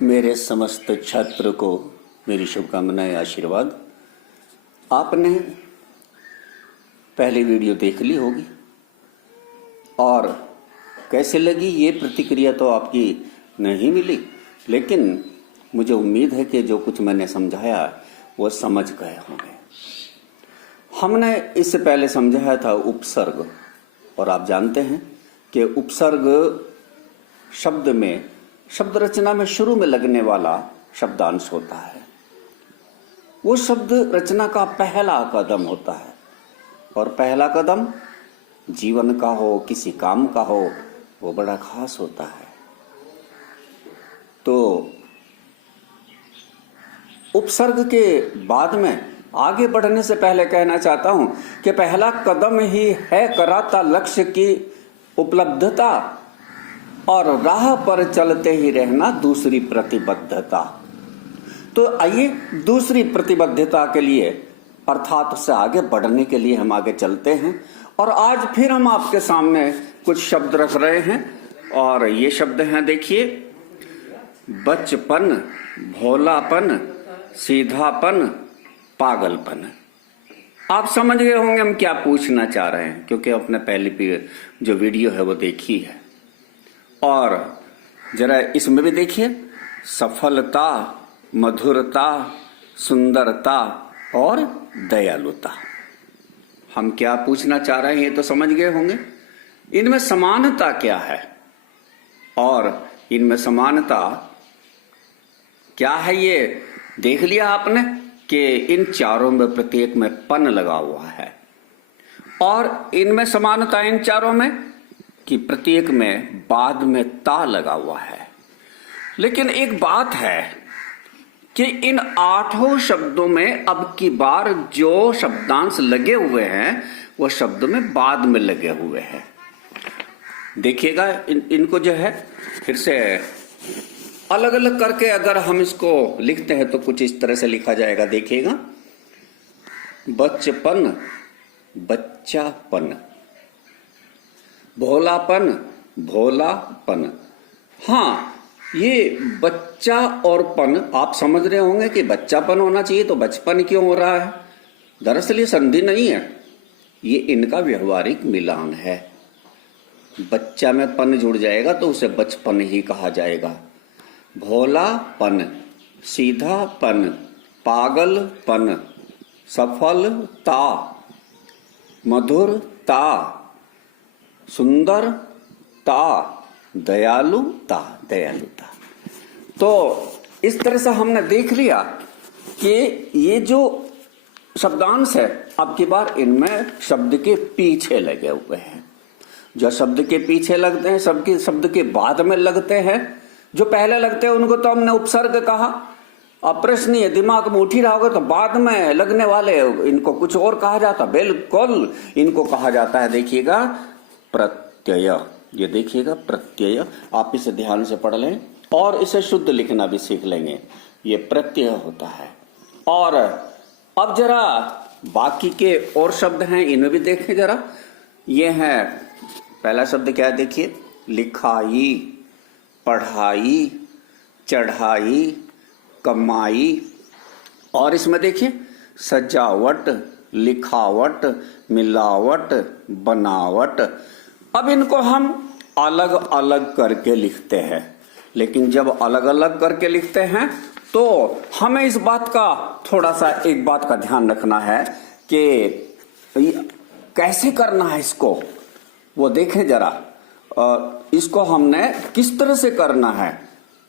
मेरे समस्त छात्र को मेरी शुभकामनाएं, आशीर्वाद। आपने पहली वीडियो देख ली होगी और कैसे लगी ये प्रतिक्रिया तो आपकी नहीं मिली, लेकिन मुझे उम्मीद है कि जो कुछ मैंने समझाया वो समझ गए होंगे। हमने इससे पहले समझाया था उपसर्ग, और आप जानते हैं कि उपसर्ग शब्द में, शब्द रचना में शुरू में लगने वाला शब्दांश होता है। वो शब्द रचना का पहला कदम होता है, और पहला कदम जीवन का हो, किसी काम का हो, वो बड़ा खास होता है। तो उपसर्ग के बाद में आगे बढ़ने से पहले कहना चाहता हूं कि पहला कदम ही है कराता लक्ष्य की उपलब्धता, और राह पर चलते ही रहना दूसरी प्रतिबद्धता। तो आइए दूसरी प्रतिबद्धता के लिए, अर्थात उससे आगे बढ़ने के लिए हम आगे चलते हैं। और आज फिर हम आपके सामने कुछ शब्द रख रहे हैं, और ये शब्द हैं, देखिए, बचपन, भोलापन, सीधापन, पागलपन। आप समझ गए होंगे हम क्या पूछना चाह रहे हैं, क्योंकि अपने पहली जो वीडियो है वो देखी है। और जरा इसमें भी देखिए, सफलता, मधुरता, सुंदरता और दयालुता। हम क्या पूछना चाह रहे हैं ये तो समझ गए होंगे। इनमें समानता क्या है, और इनमें समानता क्या है ये देख लिया आपने कि इन चारों में प्रत्येक में पन लगा हुआ है। और इनमें समानता इन चारों में कि प्रत्येक में बाद में ता लगा हुआ है। लेकिन एक बात है कि इन 8 शब्दों में अब की बार जो शब्दांश लगे हुए हैं वो शब्द में बाद में लगे हुए हैं। देखिएगा, इनको जो है फिर से अलग अलग करके अगर हम इसको लिखते हैं तो कुछ इस तरह से लिखा जाएगा। देखिएगा, बचपन, बच्चापन, भोलापन, भोलापन। हाँ, ये बच्चा और पन आप समझ रहे होंगे कि बच्चापन होना चाहिए तो बचपन क्यों हो रहा है। दरअसल ये संधि नहीं है, ये इनका व्यवहारिक मिलान है। बच्चा में पन जुड़ जाएगा तो उसे बचपन ही कहा जाएगा। भोलापन, सीधापन, पागलपन, सफलता, मधुरता, सुंदरता, दयालुता, दयालुता। तो इस तरह से हमने देख लिया कि ये जो शब्दांश है अब की बार इनमें शब्द के पीछे लगे हुए हैं। जो शब्द के पीछे लगते हैं, सबके शब्द के बाद में लगते हैं। जो पहले लगते हैं उनको तो हमने उपसर्ग कहा। अब प्रश्न ये दिमाग में उठी रहा होगा तो बाद में लगने वाले इनको कुछ और कहा जाता। बिल्कुल, इनको कहा जाता है, देखिएगा, प्रत्यय। ये देखिएगा, प्रत्यय। आप इसे ध्यान से पढ़ लें और इसे शुद्ध लिखना भी सीख लेंगे। ये प्रत्यय होता है। और अब जरा बाकी के और शब्द हैं, इन्हें भी देखें जरा। ये है, पहला शब्द क्या है, देखिए, लिखाई, पढ़ाई, चढ़ाई, कमाई। और इसमें देखिए, सजावट, लिखावट, मिलावट, बनावट। अब इनको हम अलग अलग करके लिखते हैं, लेकिन जब अलग अलग करके लिखते हैं तो हमें इस बात का थोड़ा सा, एक बात का ध्यान रखना है कि कैसे करना है इसको, वो देखें जरा। इसको हमने किस तरह से करना है,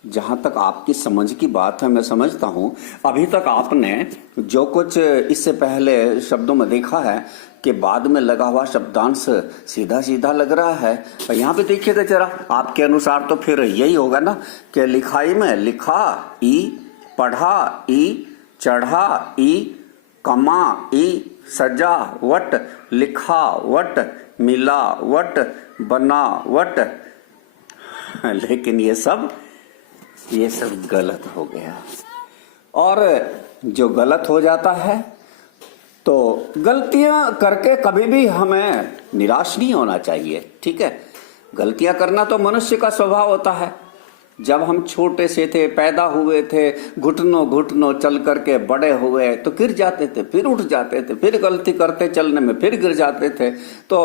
जहां तक आपकी समझ की बात है मैं समझता हूं। अभी तक आपने जो कुछ इससे पहले शब्दों में देखा है कि बाद में लगा हुआ शब्दांश सीधा सीधा लग रहा है। और यहाँ पे देखिएगा जरा, आपके अनुसार तो फिर यही होगा ना कि लिखाई में लिखा ई, पढ़ा ई, चढ़ा ई, कमा ई, सजावट, लिखावट, मिलावट, बनावट। लेकिन ये सब गलत हो गया। और जो गलत हो जाता है तो गलतियां करके कभी भी हमें निराश नहीं होना चाहिए, ठीक है। गलतियां करना तो मनुष्य का स्वभाव होता है, जब हम छोटे से थे, पैदा हुए थे, घुटनों घुटनों चल करके बड़े हुए, तो गिर जाते थे, फिर उठ जाते थे, फिर गलती करते चलने में, फिर गिर जाते थे। तो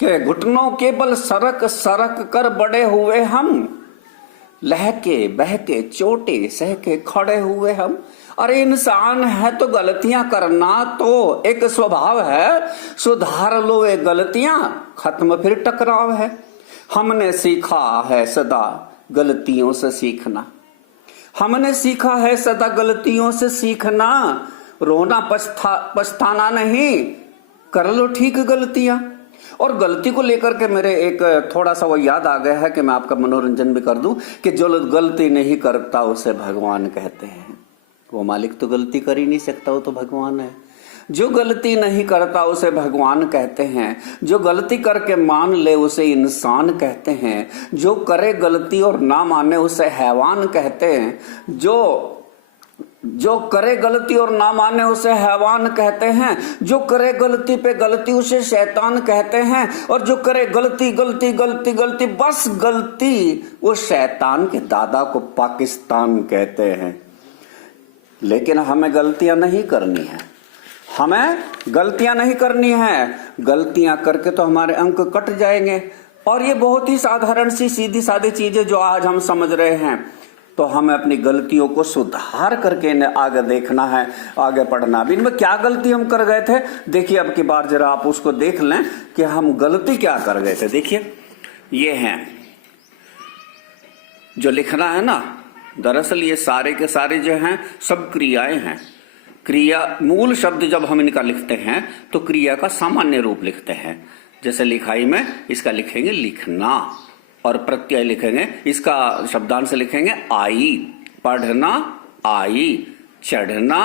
के घुटनों के बल सरक सरक कर बड़े हुए हम, लहके बहके चोटे सहके खड़े हुए हम। अरे इंसान है तो गलतियां करना तो एक स्वभाव है, सुधार लो ये गलतियां, खत्म फिर टकराव है। हमने सीखा है सदा गलतियों से सीखना, हमने सीखा है सदा गलतियों से सीखना, रोना पछताना नहीं, कर लो ठीक गलतियां। और गलती को लेकर के मेरे एक थोड़ा सा वो याद आ गया है कि मैं आपका मनोरंजन भी कर दूं कि जो गलती नहीं करता उसे भगवान कहते हैं। वो मालिक तो गलती कर ही नहीं सकता, वो तो भगवान है। जो गलती नहीं करता उसे भगवान कहते हैं, जो गलती करके मान ले उसे इंसान कहते हैं, जो करे गलती और ना माने उसे हैवान कहते हैं, जो करे गलती और ना माने उसे हैवान कहते हैं, जो करे गलती पे गलती उसे शैतान कहते हैं, और जो करे गलती गलती गलती गलती बस गलती, वो शैतान के दादा को पाकिस्तान कहते हैं। लेकिन हमें गलतियां नहीं करनी है, हमें गलतियां नहीं करनी है। गलतियां करके तो हमारे अंक कट जाएंगे। और ये बहुत ही साधारण सी सीधी सादी चीजें जो आज हम समझ रहे हैं, तो हमें अपनी गलतियों को सुधार करके इन्हें आगे देखना है, आगे पढ़ना भी। इनमें क्या गलती हम कर गए थे, देखिए अब की बार जरा आप उसको देख लें कि हम गलती क्या कर गए थे। देखिए ये हैं जो लिखना है ना, दरअसल ये सारे के सारे जो हैं सब क्रियाएं हैं। क्रिया मूल शब्द जब हम इनका लिखते हैं तो क्रिया का सामान्य रूप लिखते हैं। जैसे लिखाई में इसका लिखेंगे लिखना, और प्रत्यय लिखेंगे, इसका शब्दांश लिखेंगे आई। पढ़ना आई, चढ़ना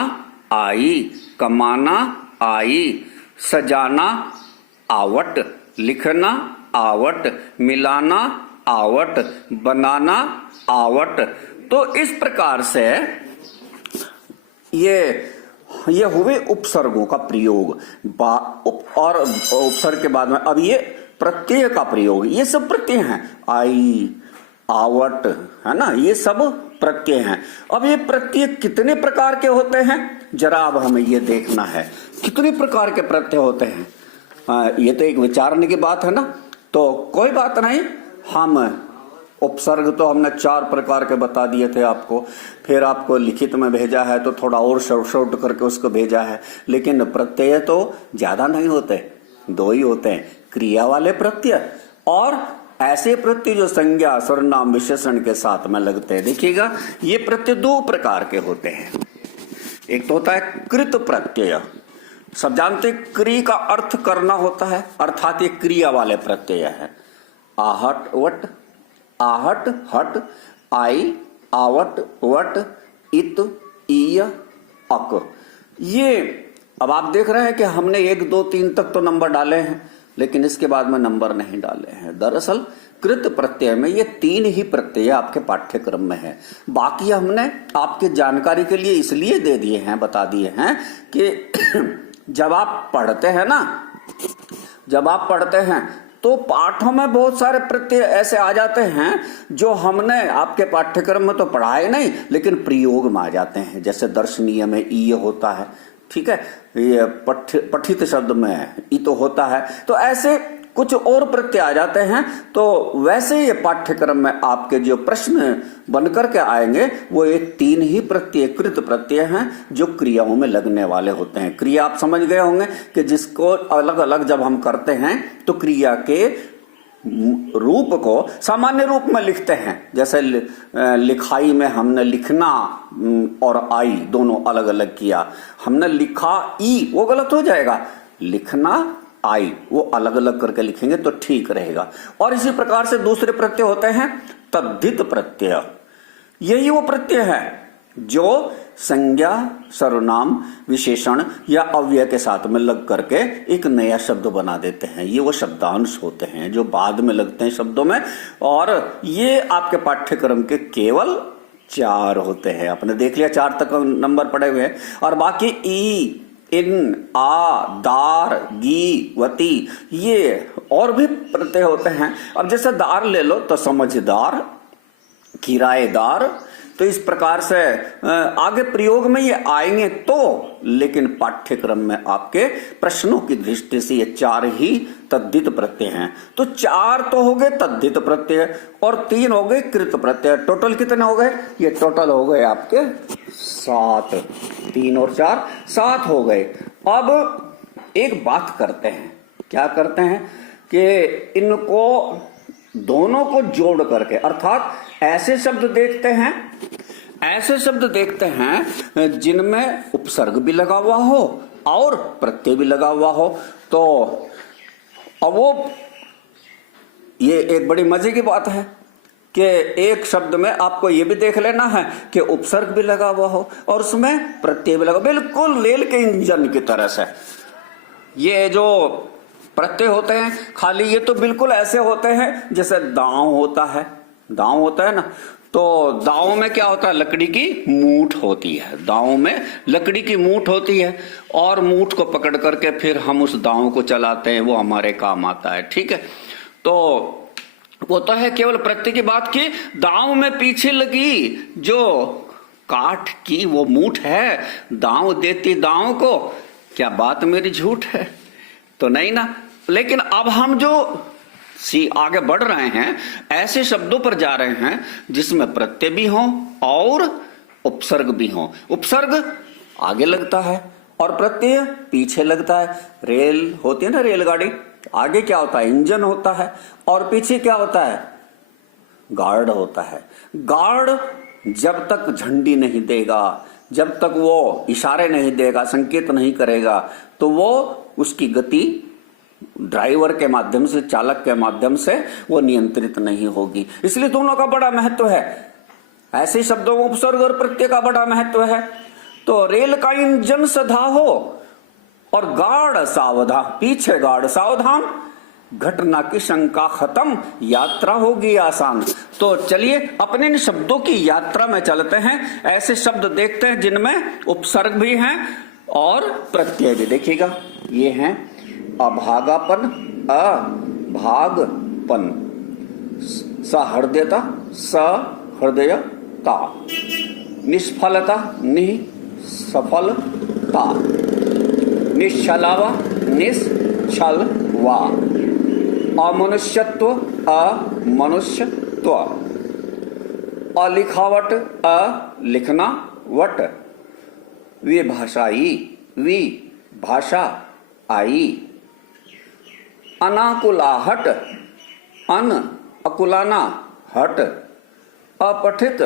आई, कमाना आई, सजाना आवट, लिखना आवट, मिलाना आवट, बनाना आवट। तो इस प्रकार से ये हुए उपसर्गों का प्रयोग, और उपसर्ग के बाद में अब ये प्रत्यय का प्रयोग। ये सब प्रत्यय हैं, आई, आवट, है ना, ये सब प्रत्यय हैं। अब ये प्रत्यय कितने प्रकार के होते हैं, जरा अब हमें ये देखना है कितने प्रकार के प्रत्यय होते हैं। ये तो एक विचारने की बात है ना, तो कोई बात नहीं, हम उपसर्ग तो हमने 4 प्रकार के बता दिए थे आपको, फिर आपको लिखित में भेजा है तो थोड़ा और शॉर्ट करके उसको भेजा है। लेकिन प्रत्यय तो ज्यादा नहीं होते, 2 ही होते हैं, क्रिया वाले प्रत्यय और ऐसे प्रत्यय जो संज्ञा सर्वनाम विशेषण के साथ में लगते हैं। देखिएगा ये प्रत्यय 2 प्रकार के होते हैं। एक तो होता है कृत प्रत्यय, सब जानते क्रिया का अर्थ करना होता है, अर्थात ये क्रिया वाले प्रत्यय है। आहट वट, आहट हट, आई, आवट वट, इत, ईय, अक। ये अब आप देख रहे हैं कि हमने 1 2 3 तक तो नंबर डाले हैं, लेकिन इसके बाद में नंबर नहीं डाले हैं। दरअसल कृत प्रत्यय में ये 3 ही प्रत्यय आपके पाठ्यक्रम में है। बाकी हमने आपके जानकारी के लिए इसलिए दे दिए हैं, बता दिए हैं कि जब आप पढ़ते हैं ना, जब आप पढ़ते हैं तो पाठों में बहुत सारे प्रत्यय ऐसे आ जाते हैं जो हमने आपके पाठ्यक्रम में तो पढ़ाए नहीं, लेकिन प्रयोग में आ जाते हैं। जैसे दर्शनीय में ईय होता है, ठीक है, ये पठित शब्द में ईतो होता है, तो ऐसे कुछ और प्रत्यय आ जाते हैं। तो वैसे ये पाठ्यक्रम में आपके जो प्रश्न बनकर के आएंगे वो ये 3 ही प्रत्यय कृत प्रत्यय हैं जो क्रियाओं में लगने वाले होते हैं। क्रिया आप समझ गए होंगे कि जिसको अलग अलग जब हम करते हैं तो क्रिया के रूप को सामान्य रूप में लिखते हैं। जैसे लिखाई में हमने लिखना और आई दोनों अलग अलग किया, हमने लिखा ई, वो गलत हो जाएगा, लिखना आई वो अलग अलग करके लिखेंगे तो ठीक रहेगा। और इसी प्रकार से दूसरे प्रत्यय होते हैं तद्धित प्रत्यय। यही वो प्रत्यय है जो संज्ञा सर्वनाम विशेषण या अव्यय के साथ में लग करके एक नया शब्द बना देते हैं। ये वो शब्दांश होते हैं जो बाद में लगते हैं शब्दों में, और ये आपके पाठ्यक्रम के केवल 4 होते हैं। आपने देख लिया 4 तक नंबर पड़े हुए हैं, और बाकी ई, इन, आ, दार, गी, वती, ये और भी प्रत्यय होते हैं। अब जैसे दार ले लो तो समझदार, किराएदार। तो इस प्रकार से आगे प्रयोग में ये आएंगे तो, लेकिन पाठ्यक्रम में आपके प्रश्नों की दृष्टि से ये 4 ही तद्धित प्रत्यय हैं। तो 4 तो हो गए तद्धित प्रत्यय और 3 हो गए कृत प्रत्यय। टोटल कितने हो गए? ये टोटल हो गए आपके 7। 3 और 4 7 हो गए। अब एक बात करते हैं, क्या करते हैं कि इनको दोनों को जोड़ करके, अर्थात ऐसे शब्द देखते हैं जिनमें उपसर्ग भी लगा हुआ हो और प्रत्यय भी लगा हुआ हो। तो अब वो ये एक बड़ी मजे की बात है कि एक शब्द में आपको ये भी देख लेना है कि उपसर्ग भी लगा हुआ हो और उसमें प्रत्यय भी लगा, बिल्कुल रेल के इंजन की तरह से। ये जो प्रत्यय होते हैं खाली ये तो बिल्कुल ऐसे होते हैं जैसे दांव होता है ना। तो दांव में क्या होता है? लकड़ी की मूठ होती है। दांव में लकड़ी की मूठ होती है और मूठ को पकड़ करके फिर हम उस दांव को चलाते हैं, वो हमारे काम आता है। ठीक है, तो वो तो है केवल प्रत्यय की बात की। दांव में पीछे लगी जो काठ की वो मूठ है, दांव देती दांव को, क्या बात मेरी झूठ है? तो नहीं ना। लेकिन अब हम जो आगे बढ़ रहे हैं ऐसे शब्दों पर जा रहे हैं जिसमें प्रत्यय भी हो और उपसर्ग भी हो। उपसर्ग आगे लगता है और प्रत्यय पीछे लगता है। रेल होती है ना, रेलगाड़ी, आगे क्या होता है? इंजन होता है और पीछे क्या होता है? गार्ड होता है। गार्ड जब तक झंडी नहीं देगा, जब तक वो इशारे नहीं देगा, संकेत नहीं करेगा, तो वो उसकी गति ड्राइवर के माध्यम से, चालक के माध्यम से वो नियंत्रित नहीं होगी। इसलिए दोनों का बड़ा महत्व है। ऐसे शब्दों में उपसर्ग और प्रत्यय का बड़ा महत्व है। तो रेल का इंजन सधा हो और गार्ड सावधान, पीछे गार्ड सावधान, घटना की शंका खत्म, यात्रा होगी आसान। तो चलिए अपने इन शब्दों की यात्रा में चलते हैं। ऐसे शब्द देखते हैं जिनमें उपसर्ग भी हैं और प्रत्यय भी। देखिएगा, ये हैं अभागापन, अभागपन, सहृदयता, सहृदयता, निष्फलता, निसफलता, निश्चलावा, निश्चलवा, अमनुष्यत्व, अमनुष्यत्व, अलिखावट, अलिखनावट, विभाषाई, विभाषाई, अनाकुलाहट, अकुलाना हट, अपठित,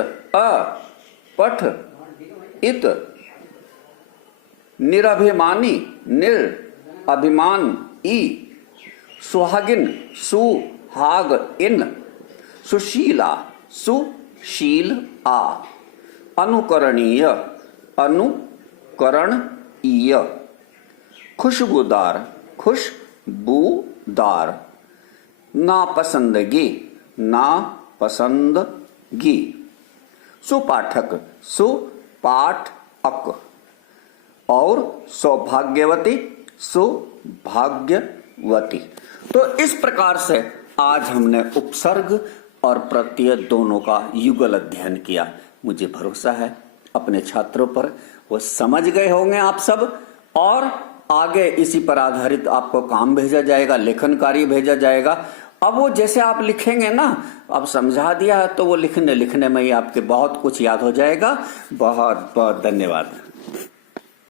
अपठित, निरभिमानी, निरभिमानी, सुहागिन, सुहागिन, सुशीला, सुशीला, अनुकरणीय, अनुकरणीय, खुशबूदार, खुशबूदार, नापसंदगी, नापसंदगी, सुपाठक, सुपाठक, और सौभाग्यवती, सौभाग्यवती। तो इस प्रकार से आज हमने उपसर्ग और प्रत्यय दोनों का युगल अध्ययन किया। मुझे भरोसा है अपने छात्रों पर, वो समझ गए होंगे आप सब, और आगे इसी पर आधारित आपको काम भेजा जाएगा, लेखन कार्य भेजा जाएगा। अब वो जैसे आप लिखेंगे ना, अब समझा दिया है तो वो लिखने में ही आपके बहुत कुछ याद हो जाएगा। बहुत बहुत धन्यवाद।